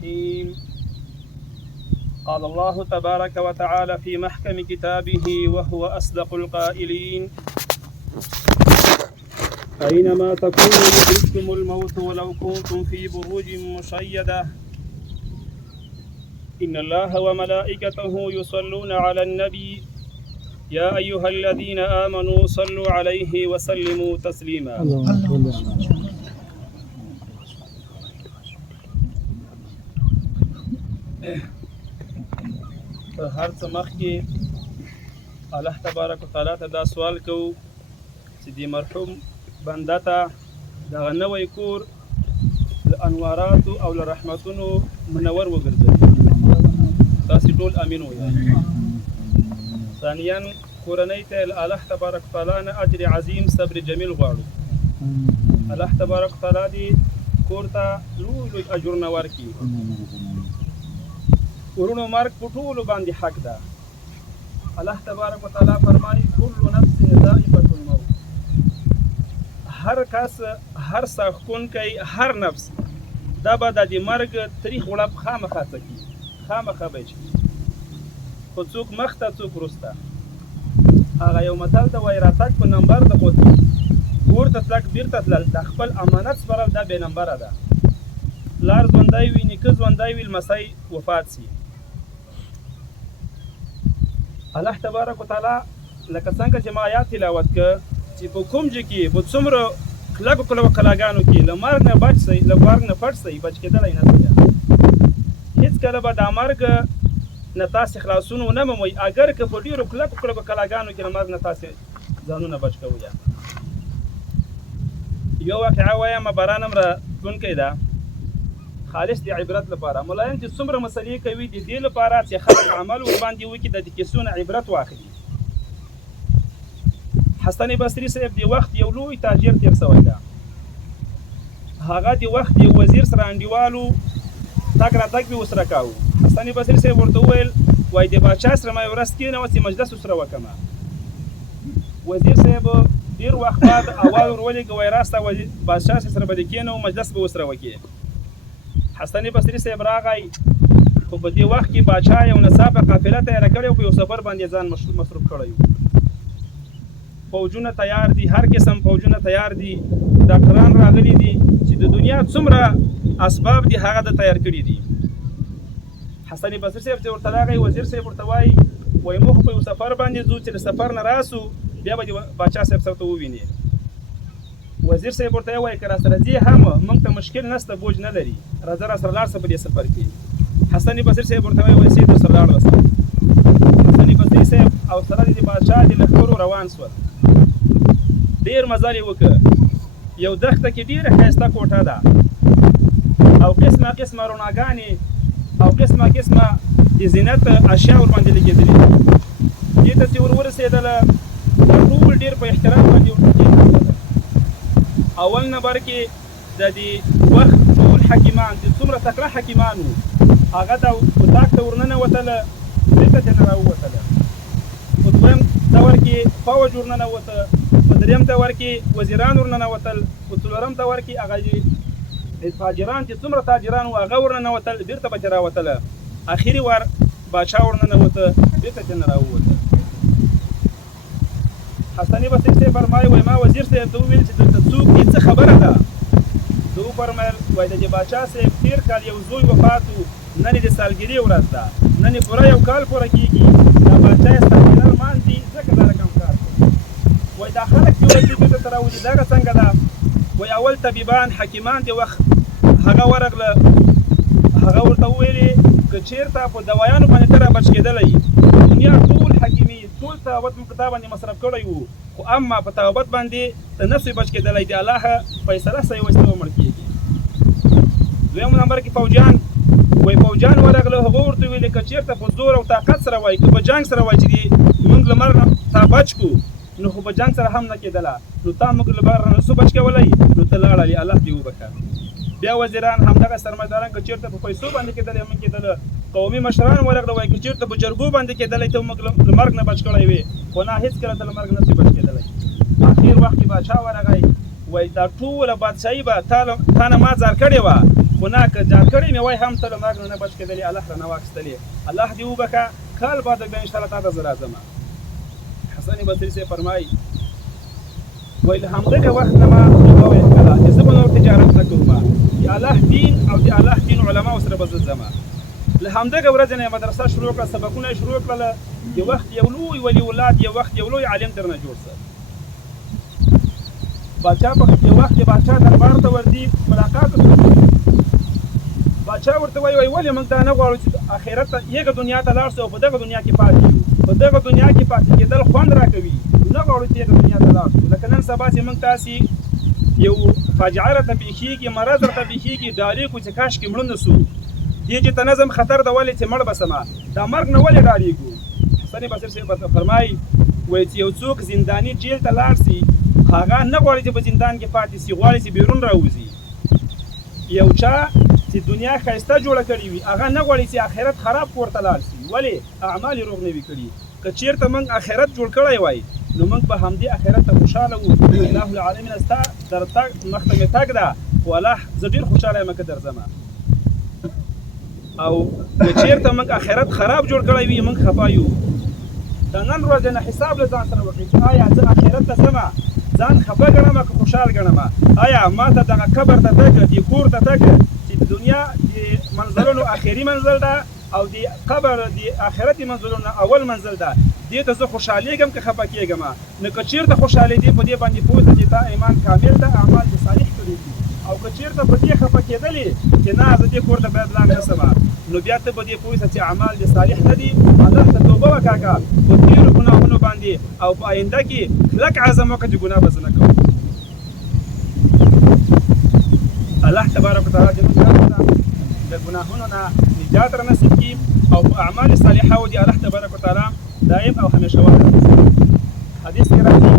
الرحيم. قال الله تبارك وتعالى في محكم كتابه وهو أصدق القائلين: أينما تكونوا يدرككم الموت ولو كنتم في بروج مشيدة إن الله وملائكته يصلون على النبي يا أيها الذين آمنوا صلوا عليه وسلموا تسليما. هر څه مخکې الله تبارک وتعالی ته دا سوال کوو چې د مرحوم بنده ته دغه نوی کور له انواراتو او له رحمتونو منور وګرځوي. تاسې ټول امین وایئ. ثانیا کورنۍ ته له الله تبارک وتعالی نه اجر عظیم صبر جمیل غواړو. الله تبارک وتعالی دې کور ته لوی لوی اجرونه ورکړي. ورونو مرګ په ټولو باندې حق ده. الله تبارک وتعالی فرمایي کل نفس ذائقة الموت. هر کس، هر څښونکی، هر نفس دا به د مرګ تریخ غړپ خامخا څکي، خامخا به یې څکي، خو څوک مخته څوک وروسته. هغه یو متل ته وایي راتګ په نمبر د خود کور ته تلک بیرته تلل د خپل امانت سپارل دا بې نمبره ده. پلار ژوندی وي، نیکه ژوندی وي، لمسی وفات سي. الله تبارک وتعالی لکه څنګه چې ما آیات تلاوت کړ چې په کوم ځای کې په څومره کلکو کلاګانو کې له مرګ نه بچ سئ، له مرګ نه پټ سئ، بچ کېدلی نه سئ. هېڅکله به دا مرګ نه تاسې خلاصون ونه مومئ اگر که په ډېرو کلکو کلاګانو کې له مرګ نه تاسې ځانونه بچ کوئ. یو واقعه وایم، باران هم راتلونکی ده، خالص د عبرت لپاره. ملایان چې څومره مسلې کوي د دې لپاره چې خلک عمل ورباندې وکړي، د دې کیسو نه عبرت واخلي. حسن بصري صاحب د وخت یو لوی تاجر تېر سوی ده. هغه د وخت یو وزیر سره انډیوالو، تګ راتګ به ورسره کاوه. حسن بصري صاحب ورته وویل وایي د باچا سره ما یو ورځ کېنوه چې مجلس ورسره وکړمه. وزیر صاحب ډېر وخت بعد اواز ور ولېږه وایي راسته باچا سره به دې کېنوو، مجلس به ورسره وکړې. حسن بصري صاحب راغی، خو په دې وخت کې باچا یو ناڅاپه قافله تیاره کړې وه، په یو سفر باندې ځان مصروف کړی و. فوجونه تیار دي، هر قسم فوجونه تیار دي، ډاکټران راغلي دي چې د دنیا څومره اسباب دي هغه د تیار کړي دي. حسن بصري صاحب چې ورته راغی، وزیر صاحب ورته وایي موږ په یو سفر باندې ځو چې له سفر نه راسو بیا به باچا صاحب سره ته ووینې. وزیر صاحب ورته وایي که راسره ځې هم موږ ته مشکل نشته، بوج نه لري، راځه راسره لاړ شه په دې سفر کې. حسن بصري صاحب ورته وایي سید ورسره لاړ وسه. حسن بصري صاحب او سره د باچا د لښکرو روان شول. ډېر مزل یې وکړ. یو دښته کې ډېره ښایسته کوټه ده او قسمه قسمه رڼاګانې او قسمه قسمه د زینت اشیا ورباندې لګېدلې دي. دې ته چې ورسېدله دا ټول ډېر په احترام باندې ورته کېناستله. اول نمبر کې د دې وخت ټول حکیمان چې څومره تکړه حکیمان وو هغه د اتاق ته ورننوتله، بېرته ترې راووتله. په دویم دور کې فوج ورننوته، په درېیم دور کې وزیران ورننوتل، په څلورم دور کې هغه تاجران چې څومره تاجران وو هغه ورننوتل، بېرته به ترې راوتله. اخري وار باچا ورننوته، بېرته ترې نه راووته. حسن بصري صاحب فرمایي وایي ما وزیر صاحب ته وویل چې دلته څوک دي، څه خبره ده؟ ده وفرمیل وایي د دې باچا صاحب تېر کال یو زوی وفات و، نن یې د سالګرې ورځ ده، نن یې پوره یو کال پوره کېږي. دا باچا یې سالګرې لمانځي، ځکه دا رقم کار کوي. وایي دا خلک چې وایي دې ته راوځي دغه څنګه ده؟ وایي اول طبیبان حکیمان د وخت هغه ورغله، هغه ورته وویلې که چېرته په دوایانو باندې ته را بچ کېدلی، دنیا ټول حکیمي ټول توبت په تا باندې مصرف کړی وو، خو اما په توبت باندې ته نفس بچ کېدلی، د الله فیصله صحیح وسته ومړ کېږي. دویم نمبر کې فوجان وایي فوجان ورغله، هغه ورته ویلې که چېرته په زور او طاقت سره وایي، که په جنګ سره وایي چې موږ له مرګ نه تا بچ کړو، نو خو په جنګ سره هم نه کېدله، نو تا موږ له مرګ نه نسو بچ کولی، نو ته لاړلې، الله دې وبخښه. بیا وزیران همدغه سرمایداران که چېرته په پیسو باندې کېدلی هم کېدله، قومي مشران ورغله وایي که چېرته په جرګو باندې کېدلی ته موږ له مرګ نه بچ کړی وې، خو نه هېڅکله ته له مرګ نسې بچ کېدلی. اخر وخت کې باچا ورغی وایي دا ټوله بادشاهي به تا نه ما ځار کړې وه، خو نه که جار کړی مې وای هم ته له مرګ نه بچ کېدلې الله رانه واخیستلې الله دې وبښه کال بعد بیا انشاءالله تا ته زه راځم حسن بصري صاحب فرمایي وایي له همدغه وخت نه ما دعا وکړه چې زه به نور تجارت نه کوم د الله دین او د الله دین علماو سره به زه ځم له همدغه ورځې نه مدرسه شروع کړه سبقونه یې شروع کړل یو وخت یو لوی ولي ولاد یو وخت یو لوی عالم درنه جوړ سه باچا په یو وخت کې باچا دربار ته ورځي ملاقات باچا ورته وایي ولې موږ دا نه غواړو چې آخرت ته یوه دنیا ته لاړ شو او په دغه دنیا کې پاتې یو په دغه دنیا کې پاتې کېدل خوند راکوي نه غواړو چې یوه دنیا ته لاړ شو لکه نن سبا چې موږ تاسې یو فاجعه راته پېښېږي مرض راته پېښېږي ډارېږو چې کاشکې مړه نه سو دې چې ته نظم خطر ده ولې چې مړ به سمه دا مرګ نه ولې ډارېږو حسن بصري صاحب فرمایي وایي چې یو څوک زنداني جیل ته لاړ سي هغه نه غواړي چې په زندان کې پاتې سي غواړي چې بیرون راوځي یو چا چې دنیا ښایسته جوړه کړې وي هغه نه غواړي چې آخرت خراب کور ته لاړ سي ولې اعمال یې روغ نه وي کړي که چېرته موږ آخرت جوړ کړی وای نو موږ په همدې آخرت ته خوشحاله وو الله العالمین ستا در تګ مخته مې تګ ده خو الله زه ډېر خوشحاله یم که درځمه او که چېرته موږ آخرت خراب جوړ کړی وي موږ خفا یو د نن ورځې نه حساب له ځان سره وکړي چې آیا زه آخرت ته ځمه ځان خفه ګڼم که خوشحال ګڼم آیا ما ته دغه قبر ته تګ دې کور ته تګ چې د دنیا د منزلونو آخري منزل ده او د قبر د آخرتي منزلونو اول منزل ده دې ته زه خوشحالېږم که خفه کېږم نو که چېرته خوشحالېدې په دې باندې پوه شه چې تا ایمان کامل ده اعمال دې صالح کړي دي او که چېرته په دې خفه کېدلې چې نه زه دې کور ته باید لاړ نه شم نو بیا ته په دې پوه شه چې اعمال دې صالح نه دي الله ته توبه وکړه په تېرو ګناهونو باندې او په آینده کې کلک عزم وکړه چې ګناه به زه نه کوم الله تبارک وتعالی دې موږ د ګناهونو نه نجات را نصیب کړي او په اعمال صالحه دې الله تبارک وتعالی دائم او همیشه وکړي حدیث کې راځي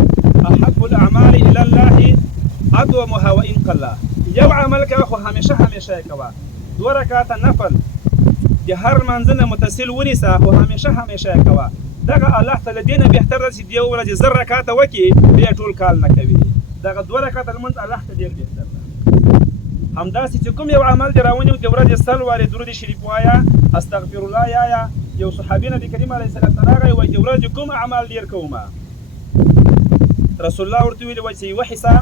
احب الاعمال الى الله ادومها وان قل یو عمل کوه خو همیشه همیشه یې کوه 2 رکعاته نفل د هر منځ نه متصل ونیسه خو همیشه همیشه یې کوه دغه الله تعالی دې نه بهتر ده چې د یو ورځې 1000 رکعاته وکړي بیا ټول کال نه کوي دغه 2 رکعاته لمونځ الله ته ډېر بهتر ده همداسې چې کوم یو عمل دې راونیو د ورځې 100 وارې درود شریف وایه استغفر الله یا یو صحابي نبی کریم علیه السلام راغی وایي د ورځې کوم اعمال ډېر کومه رسول الله ورته ویلي وایي چې یوه حصه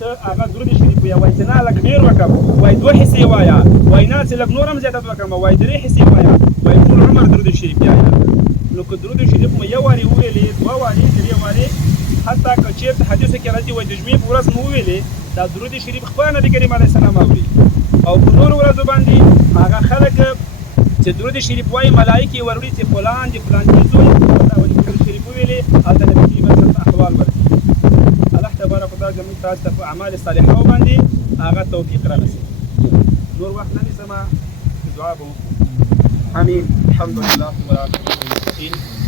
ته هغه درود شریف وایه وایي چې نه لږ ډېر وکړم وایي 2 حصې وایه وایي نه چې لږ نور هم زیاتت وکړم وایي 3 حصې وایه وایي ټول عمر درود شریف وایه نو که درود شریف مو یو وارې وویلې 2 وارې 3 وارې حتی که چېرته حدیثو کې راځي وایي د جمعې په ورځ مو وویلې دا درود شریف خپله نبي کریم علیه السلام اوري او په نورو ورځو باندې هغه خلک چې درود شریف وایي ملایکې وروړي چې فلان د فلاني زوی دا درود شریف وویلې هلته نبي کریم علیه السلام احوال ورکړي الله تبارک وتعالی زموږ تاسو ته په اعمال صالحو باندې هغه توفیق رانصیب نور وخت نه نیسمه دعا به وکړو امین الحمد لله والعاقبة للمتقین